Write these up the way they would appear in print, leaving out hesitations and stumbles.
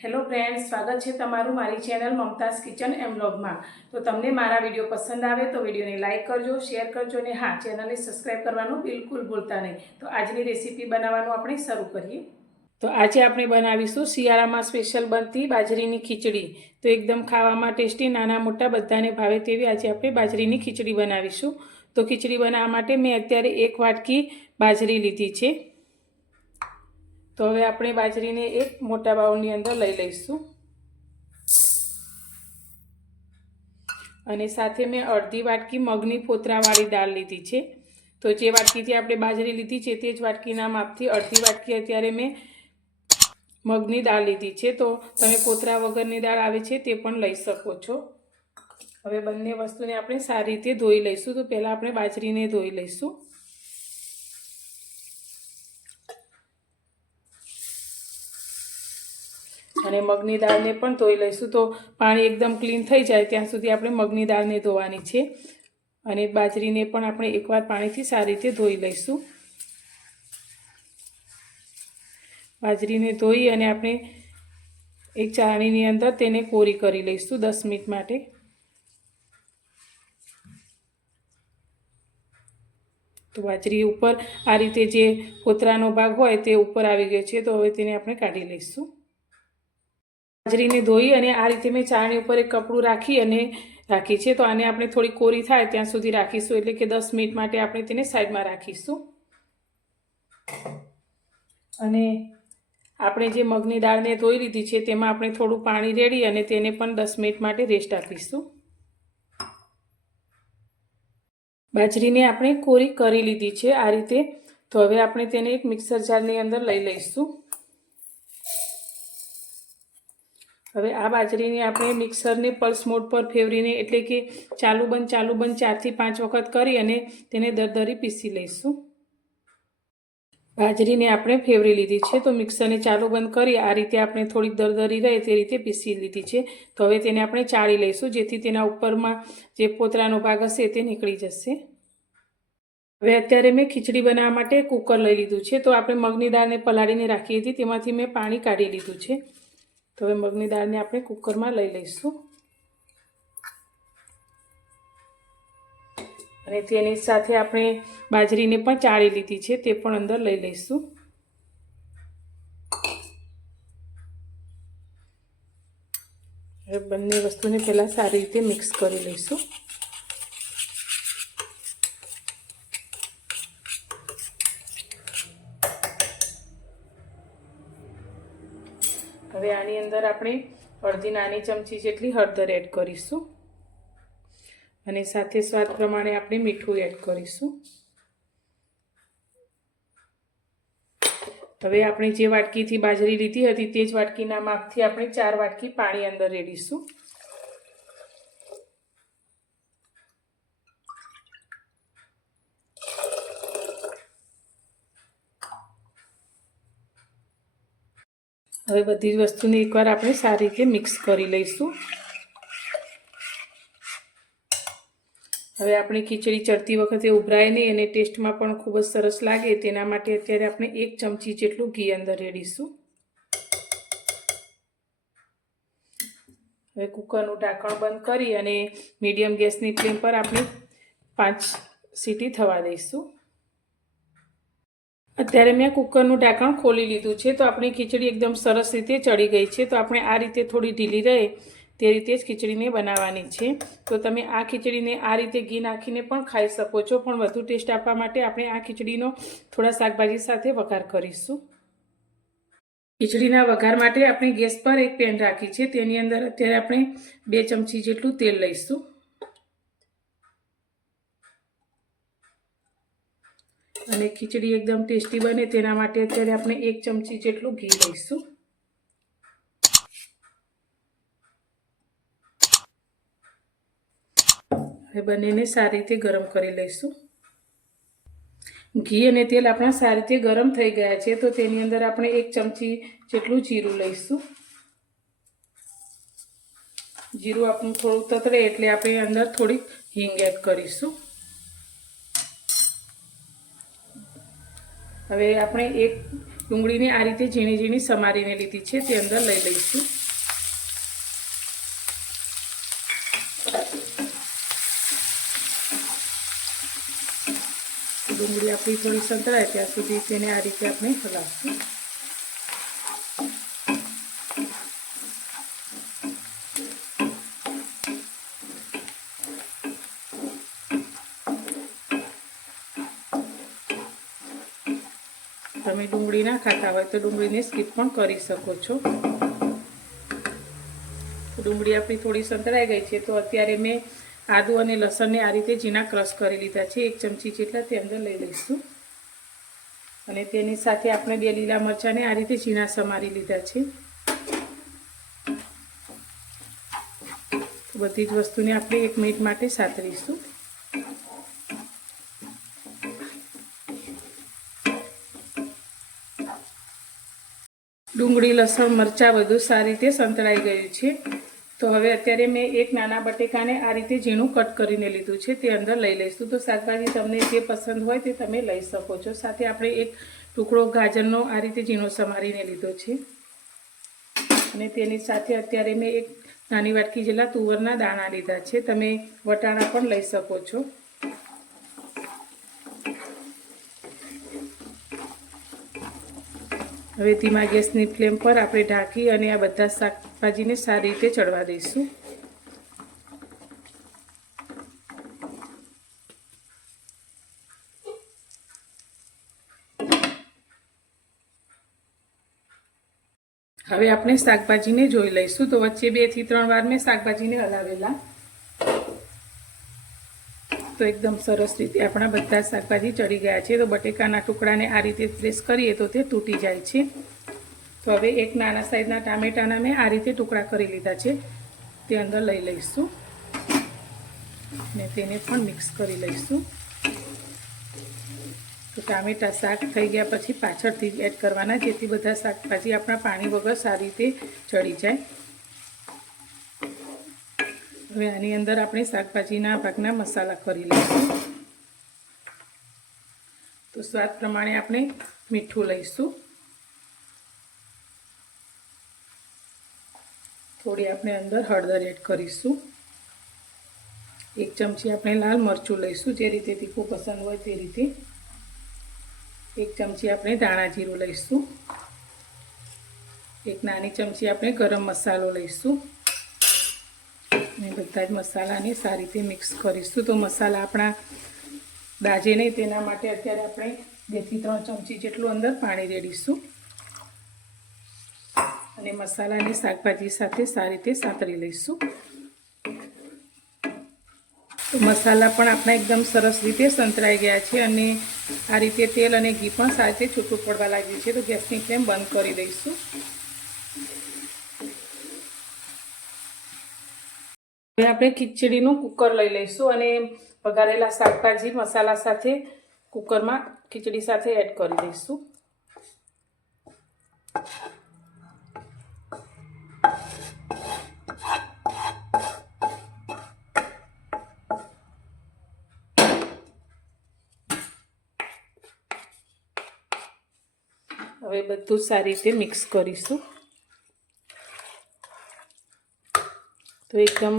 Hello friends, સ્વાગત છે તમારું મારી ચેનલ મમતાઝ કિચન એન્ડ વ્લોગમાં। તો તમને મારા વિડીયો પસંદ આવે તો વિડીયોને લાઇક કરજો, શેર કરજો અને હા, ચેનલને સબસ્ક્રાઈબ કરવાનું બિલકુલ ભૂલતા નહીં। તો આજની રેસીપી બનાવવાનું આપણે શરૂ કરીએ। તો આજે આપણે બનાવીશું શિયાળામાં સ્પેશિયલ બનતી બાજરીની ખીચડી। તો એકદમ ખાવામાં ટેસ્ટી, નાના મોટા બધાને ભાવે તેવી આજે આપણે બાજરીની ખીચડી બનાવીશું। તો ખીચડી બનાવવા માટે મેં અત્યારે 1 વાટકી બાજરી લીધી છે। તો હવે આપણે બાજરીને એક મોટા બાઉલની અંદર લઈ લઈશું અને સાથે મેં અડધી વાટકી મગની ફોતરાવાળી દાળ લીધી છે। તો જે વાટકીથી આપણે બાજરી લીધી છે તે જ વાટકીના માપથી અડધી વાટકી અત્યારે મેં મગની દાળ લીધી છે। તો તમે ફોતરા વગરની દાળ આવે છે તે પણ લઈ શકો છો। હવે બંને વસ્તુને આપણે સારી રીતે ધોઈ લઈશું। તો પહેલાં આપણે બાજરીને ધોઈ લઈશું અને મગની દાળને પણ ધોઈ લઈશું। તો પાણી એકદમ ક્લીન થઈ જાય ત્યાં સુધી આપણે મગની દાળને ધોવાની છે અને બાજરીને પણ આપણે એકવાર પાણીથી સારી રીતે ધોઈ લઈશું। બાજરીને ધોઈ અને આપણે એક ચાળણીની અંદર તેને કોરી કરી લઈશું 10 મિનિટ માટે। તો બાજરી ઉપર આ રીતે જે ફોતરાનો ભાગ હોય તે ઉપર આવી ગયો છે। તો હવે તેને આપણે કાઢી લઈશું। બાજરીને ધોઈ અને આ રીતે મેં ચાળણી ઉપર એક કપડું રાખી છે। તો આને આપણે થોડી કોરી થાય ત્યાં સુધી રાખીશું, એટલે કે 10 મિનિટ માટે આપણે તેને સાઈડમાં રાખીશું। અને આપણે જે મગની દાળને ધોઈ લીધી છે તેમાં આપણે થોડું પાણી રેડી અને તેને પણ 10 મિનિટ માટે રેસ્ટ આપીશું। બાજરીને આપણે કોરી કરી લીધી છે આ રીતે। તો હવે આપણે તેને એક મિક્સર જારની અંદર લઈ લઈશું। હવે આ બાજરીને આપણે મિક્સરને પલ્સ મોડ પર ફેરવીને, એટલે કે ચાલુ બંધ 4 થી 5 વખત કરી અને તેને દરદરી પીસી લઈશું। બાજરીને આપણે ફેરવી લીધી છે। તો મિક્સરને ચાલુ બંધ કરી આ રીતે આપણે થોડીક દરદરી રહે તે રીતે પીસી લીધી છે। તો હવે તેને આપણે ચાળી લઈશું, જેથી તેના ઉપરમાં જે પોતરાનો ભાગ હશે તે નીકળી જશે। હવે અત્યારે મેં ખીચડી બનાવવા માટે કુકર લઈ લીધું છે। તો આપણે મગની દાળને પલાળીને રાખી હતી તેમાંથી મેં પાણી કાઢી લીધું છે। તો હવે મગની દાળને આપણે કુકરમાં લઈ લઈશું અને તેની સાથે આપણે બાજરીને પણ ચાળી લીધી છે તે પણ અંદર લઈ લઈશું। હવે બંને વસ્તુને પહેલાં સારી રીતે મિક્સ કરી લઈશું। હવે આની અંદર આપણે અડધી નાની ચમચી જેટલી હળદર એડ કરીશું અને સાથે સ્વાદ પ્રમાણે આપણે મીઠું એડ કરીશું। હવે આપણે જે વાટકીથી બાજરી લીધી હતી તે જ વાટકીના માપથી આપણે 4 વાટકી પાણી અંદર રેડીશું। હવે બધી જ વસ્તુને એકવાર આપણે સારી રીતે મિક્સ કરી લઈશું। હવે આપણે ખીચડી ચડતી વખતે ઉભરાય નહીં અને ટેસ્ટમાં પણ ખૂબ જ સરસ લાગે તેના માટે અત્યારે આપણે 1 ચમચી જેટલું ઘી અંદર રેડીશું। હવે કુકરનું ઢાંકણ બંધ કરી અને મીડિયમ ગેસની ફ્લેમ પર આપણે 5 સીટી થવા દઈશું। અત્યારે મેં કુકરનું ઢાંકણ ખોલી લીધું છે। તો આપણી ખીચડી એકદમ સરસ રીતે ચડી ગઈ છે। તો આપણે આ રીતે થોડી ઢીલી રહે તે રીતે જ ખીચડીને બનાવવાની છે। તો તમે આ ખીચડીને આ રીતે ઘી નાખીને પણ ખાઈ શકો છો, પણ વધુ ટેસ્ટ આપવા માટે આપણે આ ખીચડીનો થોડા શાકભાજી સાથે વઘાર કરીશું। ખીચડીના વઘાર માટે આપણે ગેસ પર એક પેન રાખી છે, તેની અંદર અત્યારે આપણે 2 ચમચી જેટલું તેલ લઈશું અને ખીચડી એકદમ ટેસ્ટી બને તેના માટે અત્યારે આપણે 1 ચમચી જેટલું ઘી લઈશું। હવે બંનેને સારી રીતે ગરમ કરી લઈશું। ઘી અને તેલ આપણા સારી રીતે ગરમ થઈ ગયા છે। તો તેની અંદર આપણે 1 ચમચી જેટલું જીરું લઈશું। જીરું આપણું થોડું તતડે એટલે આપણે અંદર થોડીક હિંગ એડ કરીશું। હવે આપણે 1 ડુંગળીને આ રીતે ઝીણી ઝીણી સમારીને લીધી છે તે અંદર લઈ લઈશું. ડુંગળી આપણી થોડી સંતળાય ત્યાં સુધી તેને આ રીતે આપણે હલાવશું. તમે ડુંગળી ના ખાતા હોય તો ડુંગળીને સ્કીપ પણ કરી શકો છો. ડુંગળી આપણી થોડી સંતળાઈ ગઈ છે તો અત્યારે મેં આદુ અને લસણને આ રીતે ઝીણા ક્રશ કરી લીધા છે. 1 ચમચી જેટલા તે અંદર લઈ લઈશું અને તેની સાથે આપણે 2 લીલા મરચાંને આ રીતે ઝીણા સમારી લીધા છે. તો બધી જ વસ્તુને આપણે 1 મિનિટ માટે સાતરીશું. ડુંગળી લસણ મરચાં બધું સારી રીતે સંતળાઈ ગયું છે. તો હવે અત્યારે મેં 1 નાના બટેકાને આ રીતે ઝીણું કટ કરીને લીધું છે તે અંદર લઈ લઈશું. તો શાકભાજી તમને જે પસંદ હોય તે તમે લઈ શકો છો. સાથે આપણે 1 ટુકડો ગાજરનો આ રીતે ઝીણો સમારીને લીધો છે અને તેની સાથે અત્યારે મેં 1 નાની વાટકી જેટલા તુવરના દાણા લીધા છે. તમે વટાણા પણ લઈ શકો છો. હવે ધીમા ગેસની ફ્લેમ પર આપણે ઢાંકી અને આ બધા શાકભાજીને સારી રીતે ચડવા દઈશું. હવે આપણે શાકભાજીને જોઈ લઈશું. તો વચ્ચે 2 થી 3 વાર મેં શાકભાજીને હલાવેલા. તો એકદમ સરસ રીતે આપણા બધા શાકભાજી ચડી ગયા છે. તો બટેકાના ટુકડાને આ રીતે પ્રેસ કરીએ તો તે તૂટી જાય છે. તો હવે 1 નાના સાઈઝના ટામેટાના મેં આ રીતે ટુકડા કરી લીધા છે તે અંદર લઈ લઈશું અને તેને પણ મિક્સ કરી લઈશું. તો ટામેટા શાક થઈ ગયા પછી પાછળથી એડ કરવાના, જેથી બધા શાકભાજી આપણા પાણી વગર સારી રીતે ચડી જાય. હવે આની અંદર આપણે શાકભાજીના ભાગના મસાલા કરી લઈશું. તો સ્વાદ પ્રમાણે આપણે મીઠું લઈશું. થોડી આપણે અંદર હળદર એડ કરીશું. 1 ચમચી આપણે લાલ મરચું લઈશું, જે રીતે તીખું પસંદ હોય તે રીતે. 1 ચમચી આપણે ધાણા જીરું લઈશું. 1 નાની ચમચી આપણે ગરમ મસાલો લઈશું અને બધા જ મસાલાને સારી રીતે મિક્સ કરીશું. તો મસાલા આપણા દાજે નહીં તેના માટે અત્યારે આપણે 2 થી 3 ચમચી જેટલું અંદર પાણી રેડીશું અને મસાલાને શાકભાજી સાથે સારી રીતે સાતરી લઈશું. તો મસાલા પણ આપણા એકદમ સરસ રીતે સંતરાઈ ગયા છે અને આ રીતે તેલ અને ઘી પણ સારી રીતે છૂટું પડવા લાગ્યું છે. તો ગેસની ફ્લેમ બંધ કરી દઈશું. હવે આપણે ખીચડીનું કુકર લઈ લઈશું અને વઘારેલા શાકભાજી મસાલા સાથે કુકરમાં ખીચડી સાથે એડ કરી દઈશું. હવે બધું સારી રીતે મિક્સ કરીશું. તો એકદમ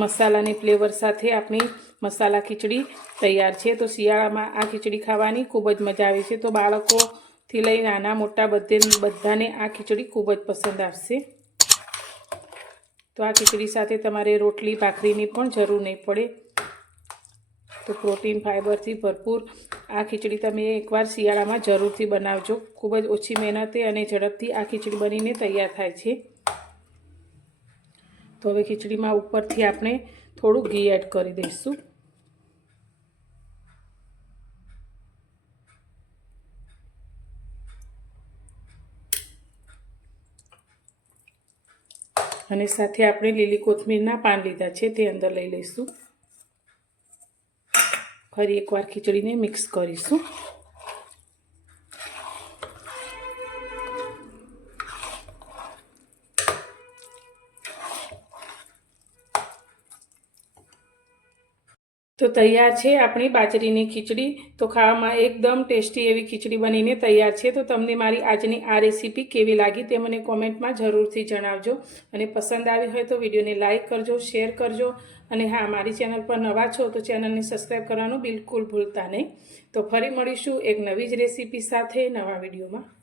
મસાલાની ફ્લેવર સાથે આપણી મસાલા ખીચડી તૈયાર છે. તો શિયાળામાં આ ખીચડી ખાવાની ખૂબ જ મજા આવે છે. તો બાળકોથી લઈ નાના મોટા બધાને આ ખીચડી ખૂબ જ પસંદ આવશે. તો આ ખીચડી સાથે તમારે રોટલી ભાખરીની પણ જરૂર નહીં પડે. તો પ્રોટીન ફાઈબરથી ભરપૂર આ ખીચડી તમે એકવાર શિયાળામાં જરૂરથી બનાવજો. ખૂબ જ ઓછી મહેનતે અને ઝડપથી આ ખીચડી બનીને તૈયાર થાય છે. તો હવે ખીચડીમાં ઉપરથી આપણે થોડું ઘી એડ કરી દઈશું. અને સાથે આપણે લીલી કોથમીરના પાન લીધા છે તે અંદર લઈ લઈશું. ફરી એકવાર ખીચડીને મિક્સ કરીશું. તો તૈયાર છે આપણી બાજરીની ખીચડી. તો ખાવામાં એકદમ ટેસ્ટી એવી ખીચડી બનીને તૈયાર છે. તો તમને મારી આજની આ રેસીપી કેવી લાગી તે મને કોમેન્ટમાં જરૂરથી જણાવજો. અને પસંદ આવી હોય તો વિડીયોને લાઇક કરજો, શેર કરજો. અને હા, મારી ચેનલ પર નવા છો તો ચેનલને સબસ્ક્રાઈબ કરવાનું બિલકુલ ભૂલતા નહીં. તો ફરી મળીશું એક નવી જ રેસીપી સાથે નવા વિડીયોમાં.